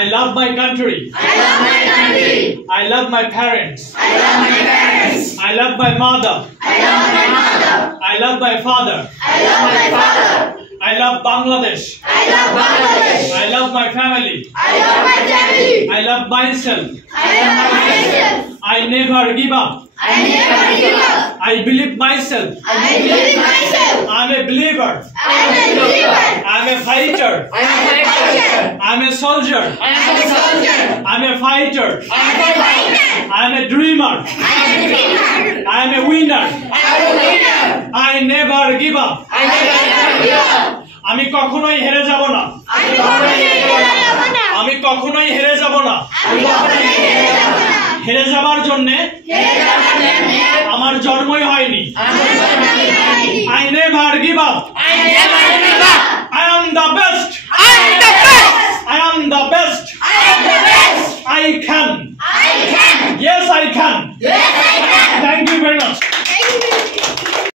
I love my country. I love my country. I love my parents. I love my parents. I love my mother. I love my mother. I love my father. I love my father. I love Bangladesh. I love Bangladesh. I love my family. I love my family. I love myself. I love myself. I never give up. I never give up. I believe myself. I believe myself. I'm a believer. I'm a believer. I'm a fighter. I'm a fighter. I'm a soldier. I'm a soldier. I'm a fighter. I'm a fighter. I'm a dreamer. I'm a dreamer. I'm a winner. I'm a winner. I never give up. I never give up. আমি কখনোই হেরে যাব না। আমি কখনোই হেরে যাব না। আমি কখনোই হেরে যাব না। আমি কখনোই হেরে যাব না। হেরে যাবার জন্য আমার জন্মই হয়নি। I never give up. I never give up. I am the best. I am the best. I am the best. I am the best. I can. I can. Yes, I can. Yes,